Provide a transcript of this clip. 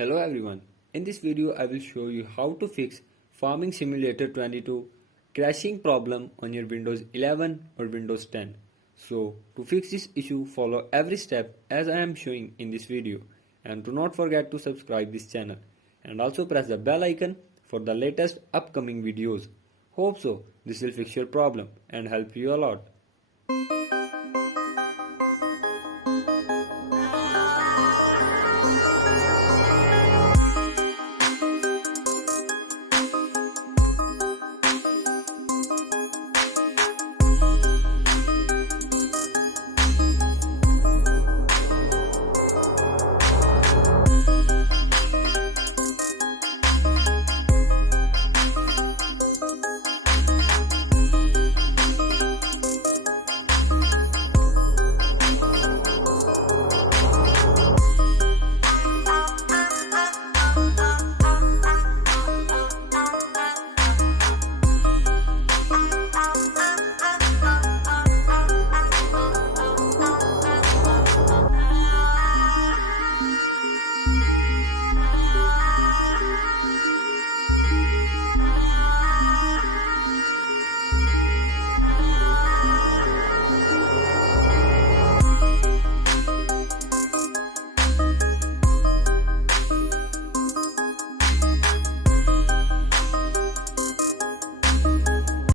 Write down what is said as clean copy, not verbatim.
Hello everyone, in this video I will show you how to fix Farming Simulator 22 crashing problem on your Windows 11 or Windows 10. So to fix this issue, follow every step as I am showing in this video, and do not forget to subscribe this channel and also press the bell icon for the latest upcoming videos. Hope so this will fix your problem and help you a lot.